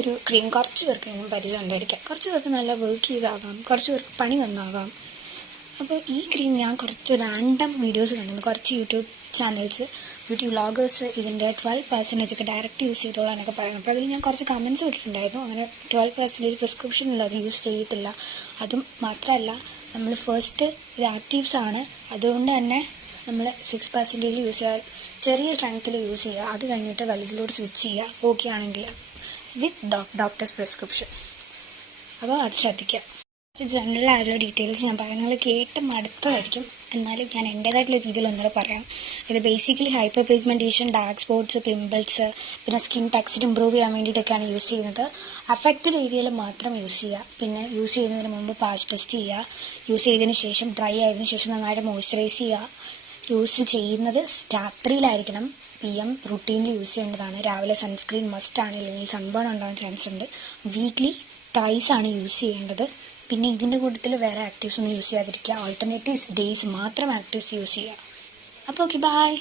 ഒരു ക്രീം കുറച്ച് പേർക്ക് നിങ്ങൾ പരിചയം ഉണ്ടായിരിക്കാം, കുറച്ച് പേർക്ക് നല്ല വർക്ക് ചെയ്താകാം, കുറച്ച് പേർക്ക് പണി വന്നാകാം. അപ്പോൾ ഈ ക്രീം ഞാൻ കുറച്ച് റാൻഡം വീഡിയോസ് കണ്ടിരുന്നു, കുറച്ച് യൂട്യൂബ് ചാനൽസ്, ബ്യൂട്ടി വ്ളോഗേഴ്സ് ഇതിൻ്റെ 12% ഒക്കെ ഡയറക്റ്റ് യൂസ് ചെയ്തോളാനൊക്കെ പറയുന്നു. അപ്പോൾ അതിൽ ഞാൻ കുറച്ച് കമൻറ്റ്സ് ഇട്ടിട്ടുണ്ടായിരുന്നു, അങ്ങനെ 12% പ്രിസ്ക്രിപ്ഷനിൽ അത് യൂസ് ചെയ്യത്തില്ല. അതും മാത്രമല്ല, നമ്മൾ ഫസ്റ്റ് ഇത് ആക്റ്റീവ്സ് ആണ്, അതുകൊണ്ട് തന്നെ നമ്മൾ 6% യൂസ് ചെയ്യുക, ചെറിയ സ്ട്രെങ്ത്തിൽ യൂസ് ചെയ്യുക. അത് കഴിഞ്ഞിട്ട് വലുതിലോട്ട് സ്വിച്ച് ചെയ്യുക, ഓക്കെ ആണെങ്കിൽ വിത്ത് ഡോക്ടേഴ്സ് പ്രിസ്ക്രിപ്ഷൻ. അപ്പോൾ അത് ശ്രദ്ധിക്കുക. കുറച്ച് ജനറൽ ആയിട്ടുള്ള ഡീറ്റെയിൽസ് ഞാൻ പറയാം, നിങ്ങൾ കേട്ട് മടുത്തതായിരിക്കും, എന്നാലും ഞാൻ എൻ്റേതായിട്ടുള്ള രീതിയിൽ ഒന്നുകൂടെ പറയാം. ഇത് basically hyper pigmentation, dark spots, pimples, പിന്നെ സ്കിൻ ടെക്സ്ചർ ഇമ്പ്രൂവ് ചെയ്യാൻ വേണ്ടിയിട്ടൊക്കെയാണ് യൂസ് ചെയ്യുന്നത്. അഫക്റ്റഡ് ഏരിയയിൽ മാത്രം യൂസ് ചെയ്യുക. പിന്നെ യൂസ് ചെയ്യുന്നതിന് മുമ്പ് പാച്ച് ടെസ്റ്റ് ചെയ്യുക. യൂസ് ചെയ്തതിന് ശേഷം ഡ്രൈ ആയതിനു ശേഷം നന്നായിട്ട് മോയ്സ്ചറൈസ് ചെയ്യുക. യൂസ് ചെയ്യുന്നത് രാത്രിയിലായിരിക്കണം, PM റുട്ടീനിൽ യൂസ് ചെയ്യേണ്ടതാണ്. രാവിലെ സൺസ്ക്രീൻ മസ്റ്റാണ്, അല്ലെങ്കിൽ സൺബേൺ ഉണ്ടാകാൻ ചാൻസ് ഉണ്ട്. വീക്ക്ലി ത്രൈസ് ആണ് യൂസ് ചെയ്യേണ്ടത്. പിന്നെ ഇതിൻ്റെ കൂട്ടത്തിൽ വേറെ ആക്റ്റീവ്സ് ഒന്നും യൂസ് ചെയ്യാതിരിക്കുക. ആൾട്ടർനേറ്റീവ്സ് ഡേയ്സ് മാത്രം ആക്റ്റീവ്സ് യൂസ് ചെയ്യുക. അപ്പോൾ ഓക്കെ, ബൈ.